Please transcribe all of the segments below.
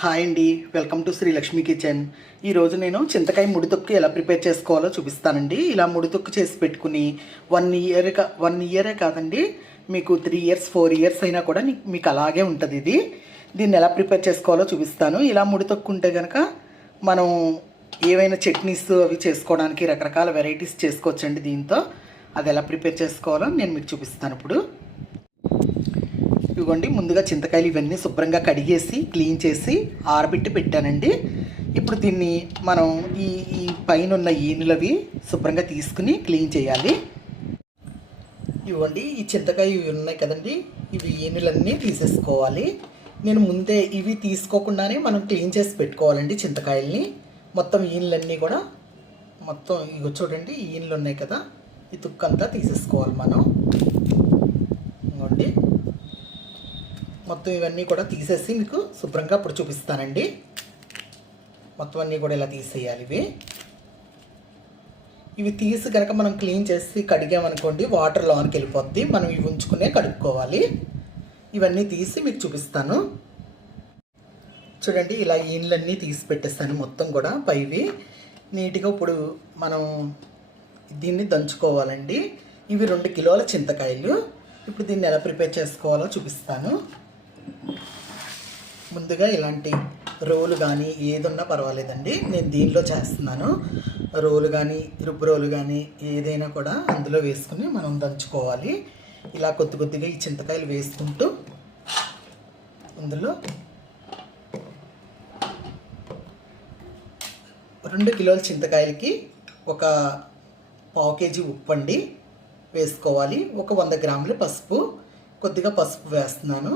Hi అండి. Welcome to Sri Lakshmi kitchen. ఈరోజు నేను చింతకాయ ముడితొక్కు ఎలా ప్రిపేర్ చేసుకోవాలో చూపిస్తానండి. ఇలా ముడితొక్కు చేసి పెట్టుకుని వన్ ఇయర్ వన్ ఇయరే కాదండి మీకు త్రీ ఇయర్స్ ఫోర్ ఇయర్స్ అయినా కూడా మీకు అలాగే ఉంటుంది ఇది. దీన్ని ఎలా ప్రిపేర్ చేసుకోవాలో చూపిస్తాను. ఇలా ముడితొక్కు ఉంటే కనుక మనం ఏవైనా చట్నీస్ అవి చేసుకోవడానికి రకరకాల వెరైటీస్ చేసుకోవచ్చండి దీంతో. అది ఎలా ప్రిపేర్ చేసుకోవాలో నేను మీకు చూపిస్తాను ఇప్పుడు. ఇవ్వండి ముందుగా చింతకాయలు ఇవన్నీ శుభ్రంగా కడిగేసి క్లీన్ చేసి ఆరబెట్టి పెట్టానండి. ఇప్పుడు దీన్ని మనం ఈ ఈ పైన ఉన్న ఈనులవి శుభ్రంగా తీసుకుని క్లీన్ చేయాలి. ఇవ్వండి ఈ చింతకాయ ఇవి ఉన్నాయి కదండి. ఇవి ఈనులన్నీ తీసేసుకోవాలి. నేను ముందే ఇవి తీసుకోకుండానే మనం క్లీన్ చేసి పెట్టుకోవాలండి చింతకాయల్ని. మొత్తం ఈనులన్నీ కూడా మొత్తం ఇగో చూడండి ఈనులు ఉన్నాయి కదా. ఈ తుక్కంతా తీసేసుకోవాలి మనం ఇవ్వండి మొత్తం ఇవన్నీ కూడా తీసేసి మీకు శుభ్రంగా ఇప్పుడు చూపిస్తానండి. మొత్తం అన్నీ కూడా ఇలా తీసేయాలి ఇవి. ఇవి తీసి కనుక మనం క్లీన్ చేసి కడిగామనుకోండి వాటర్ లోనికి వెళ్ళిపోద్ది. మనం ఇవి ఉంచుకునే కడుక్కోవాలి. ఇవన్నీ తీసి మీకు చూపిస్తాను. చూడండి ఇలా ఈన్లన్నీ తీసి పెట్టేస్తాను మొత్తం కూడా పైవి. నీట్గా ఇప్పుడు మనం దీన్ని దంచుకోవాలండి. ఇవి రెండు కిలోల చింతకాయలు. ఇప్పుడు దీన్ని ఎలా ప్రిపేర్ చేసుకోవాలో చూపిస్తాను. ముందుగా ఇలాంటి రోలు కానీ ఏదున్నా పర్వాలేదండి. నేను దీనిలో చేస్తున్నాను. రోలు కానీ రుబ్బు రోలు కానీ ఏదైనా కూడా అందులో వేసుకుని మనం దంచుకోవాలి. ఇలా కొద్ది కొద్దిగా ఈ చింతకాయలు వేసుకుంటూ అందులో రెండు కిలోల చింతకాయలకి ఒక పావు కేజీ ఉప్పు అండి వేసుకోవాలి. ఒక వంద గ్రాముల పసుపు కొద్దిగా పసుపు వేస్తున్నాను.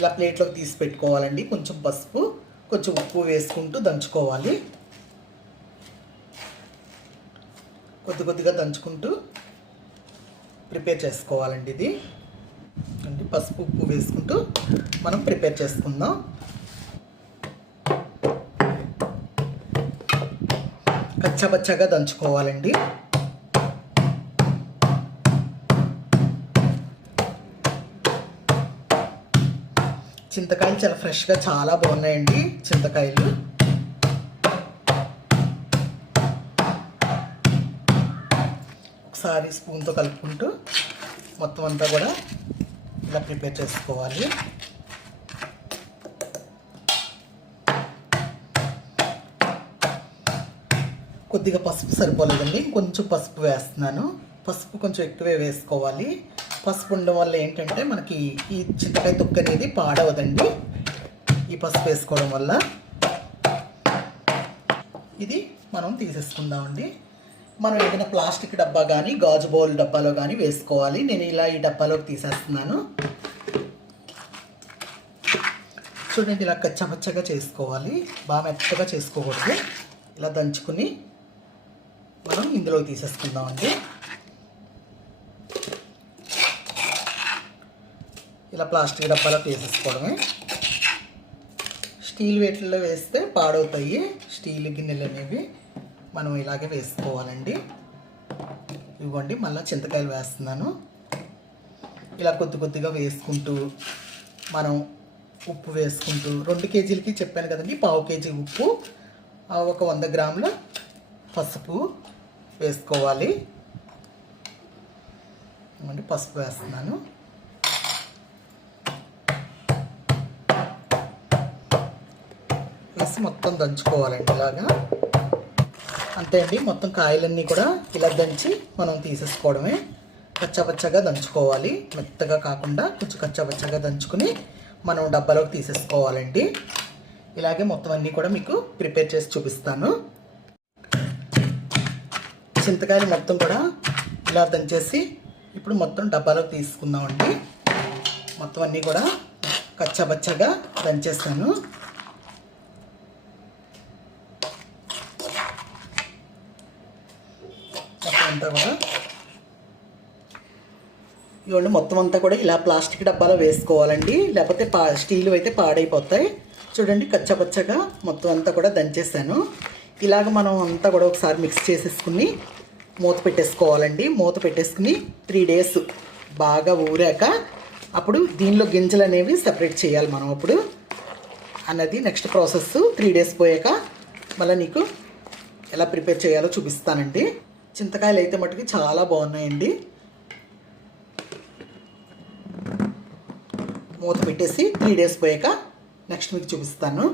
ఇలా ప్లేట్లోకి తీసి పెట్టుకోవాలండి. కొంచెం పసుపు కొంచెం ఉప్పు వేసుకుంటూ దంచుకోవాలి. కొద్ది కొద్దిగా దంచుకుంటూ ప్రిపేర్ చేసుకోవాలండి ఇది. అండి పసుపు ఉప్పు వేసుకుంటూ మనం ప్రిపేర్ చేసుకుందాం. కచ్చబచ్చగా దంచుకోవాలండి. చింతకాయలు చాలా ఫ్రెష్గా చాలా బాగున్నాయండి చింతకాయలు. ఒకసారి స్పూన్తో కలుపుకుంటూ మొత్తం అంతా కూడా ఇలా ప్రిపేర్ చేసుకోవాలి. కొద్దిగా పసుపు సరిపోలేదండి కొంచెం పసుపు వేస్తున్నాను. పసుపు కొంచెం ఎక్కువే వేసుకోవాలి. పసుపు ఉండడం వల్ల ఏంటంటే మనకి ఈ చింతకాయ తొక్క అనేది పాడవదండి. ఈ పసుపు వేసుకోవడం వల్ల. ఇది మనం తీసేసుకుందామండి. మనం ఏదైనా ప్లాస్టిక్ డబ్బా కానీ గాజు బౌల్ డబ్బాలో కానీ వేసుకోవాలి. నేను ఇలా ఈ డబ్బాలోకి తీసేస్తున్నాను. చూడండి ఇలా కచ్చపచ్చగా చేసుకోవాలి. బాగా మెత్తగా చేసుకోకూడదు. ఇలా దంచుకుని మనం ఇందులో తీసేసుకుందామండి. ఇలా ప్లాస్టిక్ డబ్బాలో తీసేసుకోవడమే. స్టీల్ వేట్లలో వేస్తే పాడవుతాయి. స్టీల్ గిన్నెలు అనేవి మనం ఇలాగే వేసుకోవాలండి. ఇవ్వండి మళ్ళీ చింతకాయలు వేస్తున్నాను. ఇలా కొద్ది కొద్దిగా వేసుకుంటూ మనం ఉప్పు వేసుకుంటూ రెండు కేజీలకి చెప్పాను కదండి పావు కేజీ ఉప్పు ఒక వంద గ్రాముల పసుపు వేసుకోవాలి. ఇవ్వండి పసుపు వేస్తున్నాను. వేసి మొత్తం దంచుకోవాలండి ఇలాగా. అంతే అండి మొత్తం కాయలన్నీ కూడా ఇలా దంచి మనం తీసేసుకోవడమే. కచ్చపచ్చగా దంచుకోవాలి. మెత్తగా కాకుండా కొంచెం కచ్చపచ్చగా దంచుకుని మనం డబ్బాలోకి తీసేసుకోవాలండి. ఇలాగే మొత్తం అన్నీ కూడా మీకు ప్రిపేర్ చేసి చూపిస్తాను. చింతకాయలు మొత్తం కూడా ఇలా దంచేసి ఇప్పుడు మొత్తం డబ్బాలోకి తీసుకుందామండి. మొత్తం అన్నీ కూడా కచ్చబచ్చగా దంచేస్తాను మొత్తం అంతా కూడా ఇవన్నీ మొత్తం అంతా కూడా ఇలా ప్లాస్టిక్ డబ్బాలో వేసుకోవాలండి. లేకపోతే పా స్టీలు అయితే పాడైపోతాయి. చూడండి కచ్చపచ్చగా మొత్తం అంతా కూడా దంచేసాను ఇలాగ మనం అంతా కూడా ఒకసారి మిక్స్ చేసేసుకుని మూత పెట్టేసుకోవాలండి. మూత పెట్టేసుకుని త్రీ డేస్ బాగా ఊరాక అప్పుడు దీనిలో గింజలు అనేవి సెపరేట్ చేయాలి మనం అప్పుడు. అన్నది నెక్స్ట్ ప్రాసెస్ త్రీ డేస్ పోయాక మళ్ళీ నీకు ఎలా ప్రిపేర్ చేయాలో చూపిస్తానండి. చింతకాయలు అయితే మటుకు చాలా బాగున్నాయండి. మూత పెట్టేసి త్రీ డేస్ పోయాక నెక్స్ట్ మీకు చూపిస్తాను.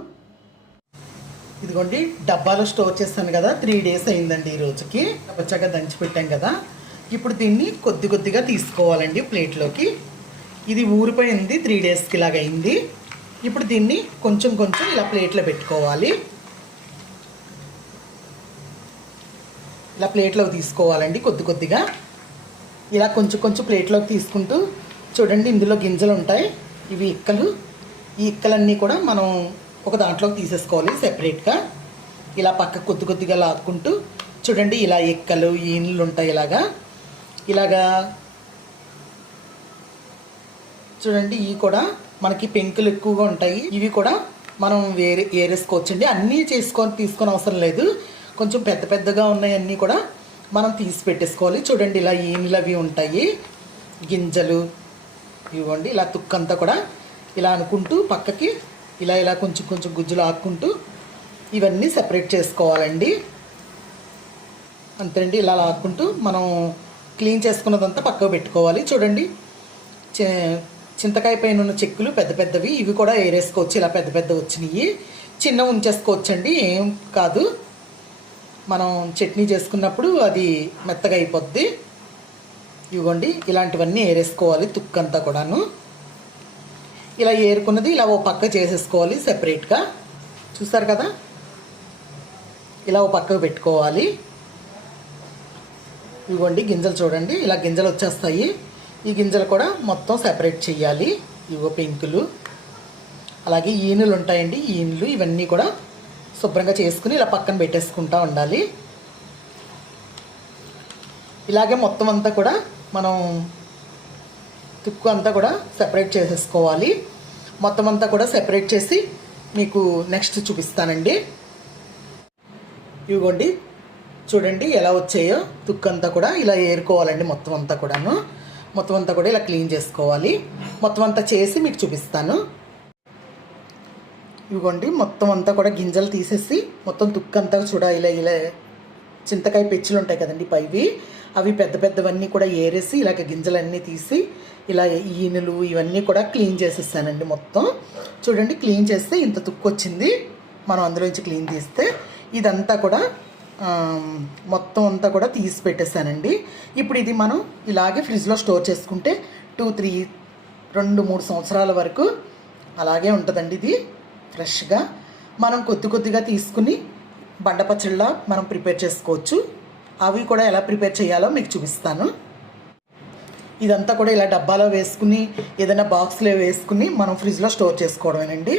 ఇదిగోండి డబ్బాలో స్టోర్ చేస్తాను కదా త్రీ డేస్ అయిందండి ఈ రోజుకి. వచ్చాక దంచి పెట్టాం కదా. ఇప్పుడు దీన్ని కొద్ది కొద్దిగా తీసుకోవాలండి ప్లేట్లోకి. ఇది ఊరిపోయింది త్రీ డేస్కి ఇలాగ అయింది. ఇప్పుడు దీన్ని కొంచెం కొంచెం ఇలా ప్లేట్లో పెట్టుకోవాలి. ఇలా ప్లేట్లోకి తీసుకోవాలండి కొద్ది కొద్దిగా. ఇలా కొంచెం కొంచెం ప్లేట్లోకి తీసుకుంటూ చూడండి ఇందులో గింజలు ఉంటాయి ఇవి ఇక్కలు. ఈ ఇక్కలన్నీ కూడా మనం ఒక దాంట్లోకి తీసేసుకోవాలి సెపరేట్గా ఇలా పక్క కొద్ది కొద్దిగా లాక్కుంటూ చూడండి ఇలా ఎక్కలు ఈనులు ఉంటాయి ఇలాగా. ఇలాగా చూడండి ఇవి కూడా మనకి పెంకులు ఎక్కువగా ఉంటాయి. ఇవి కూడా మనం వేరే ఏరేసుకోవచ్చండి. అన్నీ చేసుకొని తీసుకొని అవసరం లేదు. కొంచెం పెద్ద పెద్దగా ఉన్నాయన్నీ కూడా మనం తీసి పెట్టేసుకోవాలి. చూడండి ఇలా ఈన్లు అవి ఉంటాయి. గింజలు ఇవ్వండి. ఇలా తుక్కంతా కూడా ఇలా అనుకుంటూ పక్కకి ఇలా ఇలా కొంచెం కొంచెం గుజ్జులు ఆక్కుంటూ ఇవన్నీ సెపరేట్ చేసుకోవాలండి. అంతేండి ఇలా లాక్కుంటూ మనం క్లీన్ చేసుకున్నదంతా పక్కకు పెట్టుకోవాలి. చూడండి. చింతకాయ పైన ఉన్న చెక్కులు పెద్ద పెద్దవి. ఇవి కూడా ఏరేసుకోవచ్చు. ఇలా పెద్ద పెద్ద వచ్చినాయి. చిన్న ఉంచేసుకోవచ్చండి. ఏం కాదు. మనం చట్నీ చేసుకున్నప్పుడు అది మెత్తగా అయిపోద్ది. ఇవ్వండి ఇలాంటివన్నీ ఏరేసుకోవాలి తుక్కంతా కూడాను. ఇలా ఏరుకున్నది ఇలా ఓ పక్క చేసేసుకోవాలి సెపరేట్గా. చూసారు కదా? ఇలా ఓ పక్కకు పెట్టుకోవాలి. ఇవ్వండి గింజలు చూడండి ఇలా గింజలు వచ్చేస్తాయి. ఈ గింజలు కూడా మొత్తం సెపరేట్ చేయాలి. ఇవో పెంకులు. అలాగే ఈనులు ఉంటాయండి ఈనులు ఇవన్నీ కూడా శుభ్రంగా చేసుకుని ఇలా పక్కన పెట్టేసుకుంటా ఉండాలి. ఇలాగే మొత్తం అంతా కూడా మనం తుక్కు అంతా కూడా సెపరేట్ చేసేసుకోవాలి. మొత్తం అంతా కూడా సెపరేట్ చేసి మీకు నెక్స్ట్ చూపిస్తానండి. ఇవ్వండి. చూడండి ఎలా వచ్చాయో. తుక్కు అంతా కూడా ఇలా ఏరుకోవాలండి మొత్తం అంతా కూడాను. మొత్తం అంతా కూడా ఇలా క్లీన్ చేసుకోవాలి. మొత్తం అంతా చేసి మీకు చూపిస్తాను. ఇవ్వండి మొత్తం అంతా కూడా గింజలు తీసేసి మొత్తం తుక్కంతా చూడ ఇలా ఇలా చింతకాయ పెచ్చులు ఉంటాయి కదండి పైవి. అవి పెద్ద పెద్దవన్నీ కూడా ఏరేసి ఇలాగ గింజలన్నీ తీసి ఇలా ఈనులు ఇవన్నీ కూడా క్లీన్ చేసేసానండి మొత్తం. చూడండి క్లీన్ చేస్తే ఇంత తుక్కు వచ్చింది మనం అందులోంచి క్లీన్ తీస్తే ఇదంతా కూడా మొత్తం అంతా కూడా తీసి పెట్టేశానండి ఇప్పుడు ఇది మనం ఇలాగే ఫ్రిడ్జ్లో స్టోర్ చేసుకుంటే టూ త్రీ రెండు మూడు సంవత్సరాల వరకు అలాగే ఉంటుందండి ఇది. ఫ్రెష్గా మనం కొద్ది కొద్దిగా తీసుకుని బండ మనం ప్రిపేర్ చేసుకోవచ్చు. అవి కూడా ఎలా ప్రిపేర్ చేయాలో మీకు చూపిస్తాను. ఇదంతా కూడా ఇలా డబ్బాలో వేసుకుని ఏదైనా బాక్స్లో వేసుకుని మనం ఫ్రిడ్జ్లో స్టోర్ చేసుకోవడమేనండి.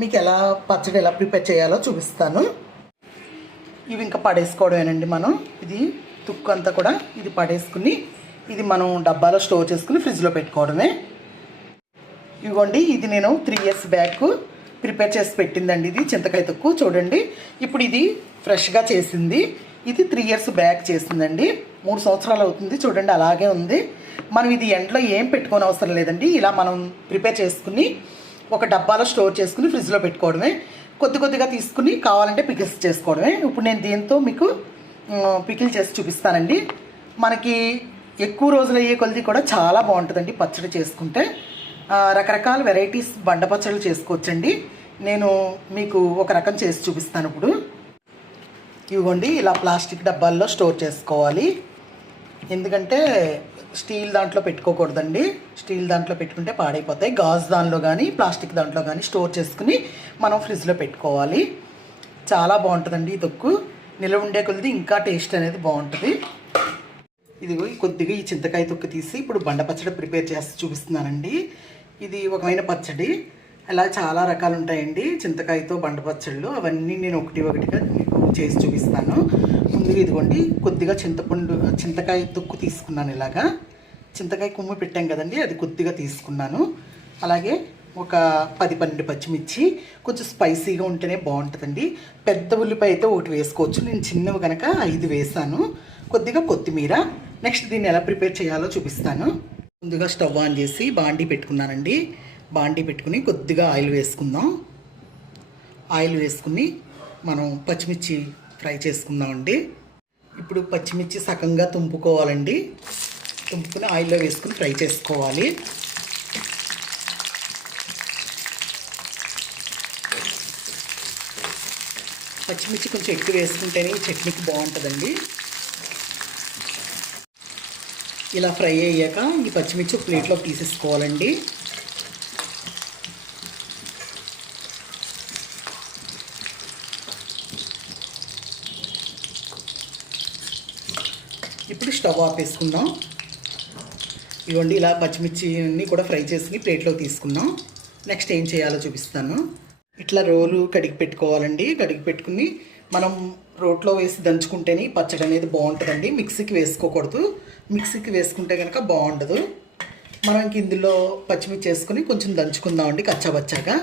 మీకు ఎలా పచ్చడి ఎలా ప్రిపేర్ చేయాలో చూపిస్తాను. ఇవి ఇంకా పడేసుకోవడమేనండి మనం. ఇది తుక్కు అంతా కూడా ఇది పడేసుకుని ఇది మనం డబ్బాలో స్టోర్ చేసుకుని ఫ్రిడ్జ్లో పెట్టుకోవడమే. ఇవ్వండి ఇది నేను త్రీ ఇయర్స్ బ్యాక్ ప్రిపేర్ చేసి పెట్టిందండి ఇది చింతకాయ తొక్కు చూడండి. ఇప్పుడు ఇది ఫ్రెష్గా చేసింది. ఇది త్రీ ఇయర్స్ బ్యాక్ చేసిందండి. మూడు సంవత్సరాలు అవుతుంది చూడండి అలాగే ఉంది. మనం ఇది ఎండలో ఏం పెట్టుకోని అవసరం లేదండి. ఇలా మనం ప్రిపేర్ చేసుకుని ఒక డబ్బాలో స్టోర్ చేసుకుని ఫ్రిడ్జ్లో పెట్టుకోవడమే. కొద్ది కొద్దిగా తీసుకుని కావాలంటే పికిల్స్ చేసుకోవడమే. ఇప్పుడు నేను దీంతో మీకు పికిల్ చేసి చూపిస్తానండి. మనకి ఎక్కువ రోజులు అయ్యే కొలది కూడా చాలా బాగుంటుందండి పచ్చడి చేసుకుంటే. రకరకాల వెరైటీస్ బండ పచ్చళ్ళు చేసుకోవచ్చండి. నేను మీకు ఒక రకం చేసి చూపిస్తాను ఇప్పుడు. ఇవ్వండి ఇలా ప్లాస్టిక్ డబ్బాల్లో స్టోర్ చేసుకోవాలి. ఎందుకంటే స్టీల్ దాంట్లో పెట్టుకోకూడదండి. స్టీల్ దాంట్లో పెట్టుకుంటే పాడైపోతాయి. గాజు దానిలో కానీ ప్లాస్టిక్ దాంట్లో కానీ స్టోర్ చేసుకుని మనం ఫ్రిడ్జ్లో పెట్టుకోవాలి. చాలా బాగుంటుందండి ఈ తొక్కు. నిల్వ ఉండే కొద్ది ఇంకా టేస్ట్ అనేది బాగుంటుంది. ఇదిగో కొద్దిగా ఈ చింతకాయ తొక్కు తీసి ఇప్పుడు బండ పచ్చడి ప్రిపేర్ చేసి చూపిస్తున్నానండి. ఇది ఒకమైన పచ్చడి. అలా చాలా రకాలు ఉంటాయండి. చింతకాయతో బండ పచ్చళ్ళు అవన్నీ నేను ఒకటి ఒకటిగా మీకు చేసి చూపిస్తాను. ముందుగా ఇదిగోండి కొద్దిగా చింతపండు చింతకాయ తొక్కు తీసుకున్నాను ఇలాగా. చింతకాయ కొమ్ము పెట్టాం కదండి అది కొద్దిగా తీసుకున్నాను. అలాగే ఒక పది పన్నెండు పచ్చిమిర్చి కొంచెం స్పైసీగా ఉంటేనే బాగుంటుందండి. పెద్ద ఉల్లిపాయ అయితే ఒకటి వేసుకోవచ్చు. నేను చిన్నవి కనుక ఐదు వేసాను. కొద్దిగా కొత్తిమీర. నెక్స్ట్ దీన్ని ఎలా ప్రిపేర్ చేయాలో చూపిస్తాను. ముందుగా స్టవ్ ఆన్ చేసి బాండీ పెట్టుకున్నానండి. బాండీ పెట్టుకుని కొద్దిగా ఆయిల్ వేసుకుందాం. ఆయిల్ వేసుకుని మనం పచ్చిమిర్చి ఫ్రై చేసుకుందామండి. ఇప్పుడు పచ్చిమిర్చి సగంగా తుంపుకోవాలండి. తుంపుకుని ఆయిల్లో వేసుకుని ఫ్రై చేసుకోవాలి. పచ్చిమిర్చి కొంచెం ఎక్కువ వేసుకుంటేనే చట్నీకి బాగుంటుందండి. ఇలా ఫ్రై అయ్యాక ఈ పచ్చిమిర్చి ప్లేట్లో ప్లేట్లోకి తీసేసుకోవాలండి. ఇప్పుడు స్టవ్ ఆపేసుకుందాం. ఇవ్వండి ఇలా పచ్చిమిర్చి అన్నీ కూడా ఫ్రై చేసుకుని ప్లేట్లో తీసుకున్నాం నెక్స్ట్ ఏం చేయాలో చూపిస్తాను. ఇట్లా రోలు కడిగి పెట్టుకోవాలండి. కడిగి పెట్టుకుని మనం రోట్లో వేసి దంచుకుంటేనే ఈ పచ్చడి అనేది బాగుంటుందండి. మిక్సీకి వేసుకోకూడదు. మిక్సీకి వేసుకుంటే కనుక బాగుండదు. మనం ఇందులో పచ్చిమిర్చి వేసుకుని కొంచెం దంచుకుందామండి కచ్చాబచ్చాగా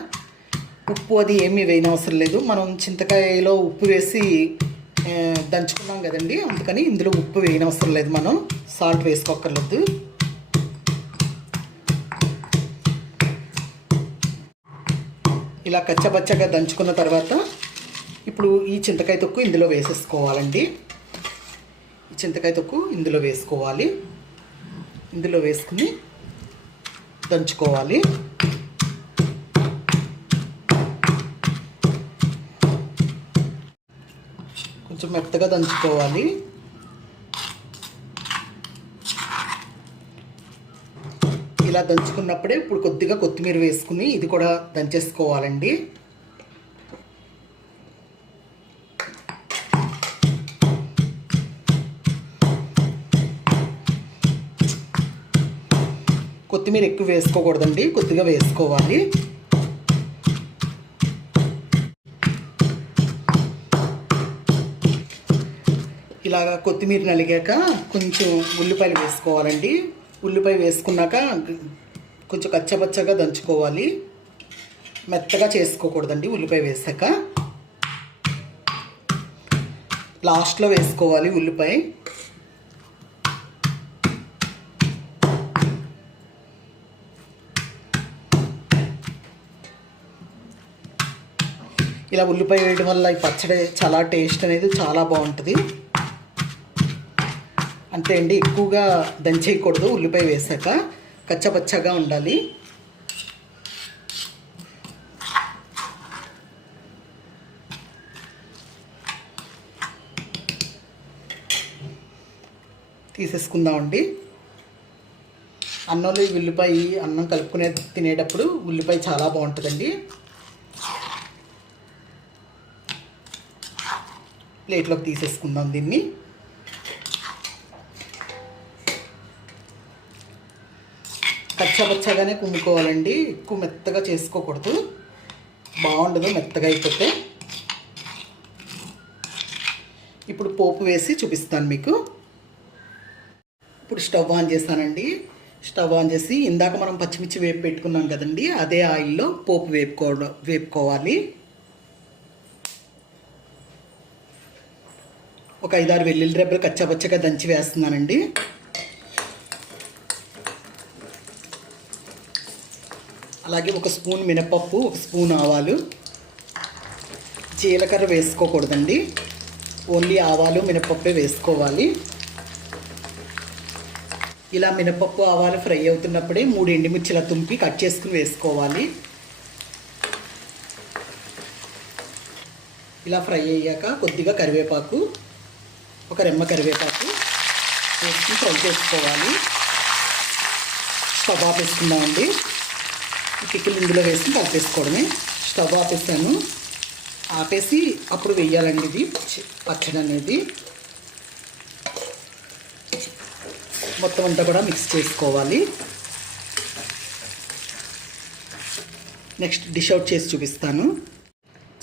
ఉప్పు అది ఏమీ వేయనవసరం లేదు. మనం చింతకాయలో ఉప్పు వేసి దంచుకున్నాం కదండి. అందుకని ఇందులో ఉప్పు వేయనవసరం లేదు మనం. సాల్ట్ వేసుకోకర్లేదు ఇలా కచ్చబచ్చగా దంచుకున్న తర్వాత ఇప్పుడు ఈ చింతకాయ తొక్కు ఇందులో వేసేసుకోవాలండి. ఈ చింతకాయ తొక్కు ఇందులో వేసుకోవాలి. ఇందులో వేసుకుని దంచుకోవాలి. కొంచెం మెత్తగా దంచుకోవాలి. ఇలా దంచుకున్నప్పుడే ఇప్పుడు కొద్దిగా కొత్తిమీర వేసుకుని ఇది కూడా దంచేసుకోవాలండి. కొత్తిమీర ఎక్కువ వేసుకోకూడదండి కొద్దిగా వేసుకోవాలి. ఇలాగా కొత్తిమీర నలిగాక కొంచెం ఉల్లిపాయలు వేసుకోవాలండి. ఉల్లిపాయ వేసుకున్నాక కొంచెం కచ్చపచ్చగా దంచుకోవాలి. మెత్తగా చేసుకోకూడదండి ఉల్లిపాయ వేసాక. లాస్ట్లో వేసుకోవాలి ఉల్లిపాయ. ఇలా ఉల్లిపాయ వేయడం వల్ల ఈ పచ్చడి చాలా టేస్ట్ అనేది చాలా బాగుంటుంది. అంతే అండి ఎక్కువగా దంచేయకూడదు ఉల్లిపాయ వేసాక కచ్చపచ్చగా ఉండాలి. తీసేసుకుందామండి. అన్నంలో ఈ ఉల్లిపాయ అన్నం కలుపుకునే తినేటప్పుడు ఉల్లిపాయ చాలా బాగుంటుందండి. ప్లేట్లోకి తీసేసుకుందాం దీన్ని. కచ్చబచ్చగానే కుమ్ముకోవాలండి. ఎక్కువ మెత్తగా చేసుకోకూడదు. బాగుండదు మెత్తగా అయిపోతే. ఇప్పుడు పోపు వేసి చూపిస్తాను మీకు. ఇప్పుడు స్టవ్ ఆన్ చేస్తానండి. స్టవ్ ఆన్ చేసి ఇందాక మనం పచ్చిమిర్చి వేపు పెట్టుకున్నాం కదండి అదే ఆయిల్లో పోపు వేపుకోవడం వేపుకోవాలి. ఒక ఐదారు వెల్లుల్లి రెబ్బలు కచ్చాపచ్చగా దంచి వేస్తున్నానండి. అలాగే ఒక స్పూన్ మినపప్పు ఒక స్పూన్ ఆవాలు. జీలకర్ర వేసుకోకూడదండి. ఓన్లీ ఆవాలు మినపప్పే వేసుకోవాలి. ఇలా మినపప్పు ఆవాలు ఫ్రై అవుతున్నప్పుడే మూడు ఎండుమిర్చిలా తుంపి కట్ చేసుకుని వేసుకోవాలి. ఇలా ఫ్రై అయ్యాక కొద్దిగా కరివేపాకు ఒక రెమ్మ కరివేపాకు వేసుకుని ఫ్రై చేసుకోవాలి. స్టవ్ ఆపేసుకుందామండి. ఈ పిక్కలు ఇందులో వేసి కలిపేసుకోవడమే. స్టవ్ ఆపేసాను. ఆపేసి అప్పుడు వెయ్యాలండి ఇది. పచ్చడి అనేది. మొత్తం అంతా కూడా మిక్స్ చేసుకోవాలి. నెక్స్ట్ డిష్ అవుట్ చేసి చూపిస్తాను.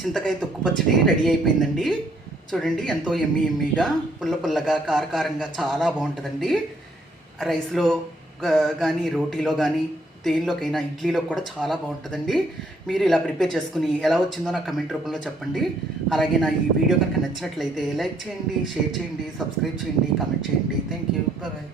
చింతకాయ తొక్కు పచ్చడి రెడీ అయిపోయిందండి. చూడండి ఎంతో ఎమ్మి ఎమ్మిగా పుల్ల పుల్లగా కారకారంగా చాలా బాగుంటుందండి. రైస్లో కానీ రోటీలో కానీ దేనిలోకైనా ఇడ్లీలో కూడా చాలా బాగుంటుందండి. మీరు ఇలా ప్రిపేర్ చేసుకుని ఎలా వచ్చిందో నాకు కమెంట్ రూపంలో చెప్పండి. అలాగే నా ఈ వీడియో కనుక నచ్చినట్లయితే లైక్ చేయండి షేర్ చేయండి సబ్స్క్రైబ్ చేయండి కామెంట్ చేయండి. Thank you bye.